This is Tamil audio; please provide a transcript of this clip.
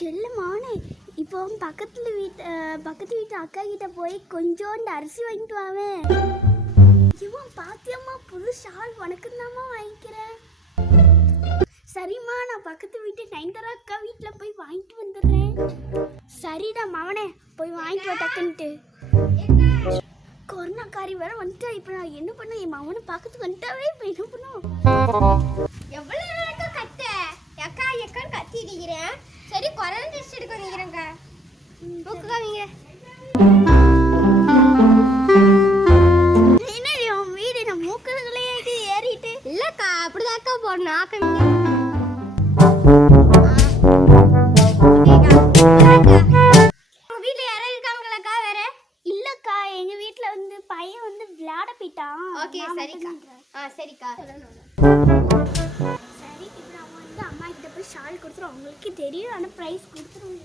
செல்லமானே இப்போ பக்கத்து வீட்டு அக்கா கிட்ட போய் கொஞ்சோண்டு அரிசி வாங்கிட்டு வாவேன். இவன் பாத்தியம்மா புது ஷால் உனக்குதாம்மா வாங்கிக்கிறேன். சரிம்மா, நான் பக்கத்து வீட்டு நயன்தாரா அக்கா வீட்டில் போய் வாங்கிட்டு வந்துடுறேன். சரிடா மவனே, போய் வாங்கிட்டு வா டக்குன்ட்டு. கொரோனாக்காரி வேற வந்துட்டா. இப்போ நான் என்ன பண்ண? என் மவனை பக்கத்துக்கு வந்துட்டாவே. இப்போ என்ன பண்ணும்? எவ்வளோ நேரம் கத்த எக்கா எக்கான்னு கத்திக்கிறேன். சரி, கொரோனா டெஸ்ட் எடுக்க வந்துக்கிறேங்க்கா. மூக்குக்காவீங்க. என்னடி உன் வீடு நான் மூக்கர்களையே ஏறிட்டு? இல்லைக்கா, அப்படிதாக்கா போடணும். ஆக்கவீங்க. உங்கள் வீட்டில் யாராவது இருக்காங்களாக்கா? வேற இல்லக்கா, எங்க வீட்ல வந்து பையன் வந்து விளையாட போயிட்டான். ஓகே, சரிக்கா. சரிக்கா. சரி, இப்போ நான் வந்து அம்மா கிட்ட போய் ஷால் கொடுத்துரும். அவங்களுக்கு தெரியும், ஆனால் ப்ரைஸ் கொடுத்துருவோம்.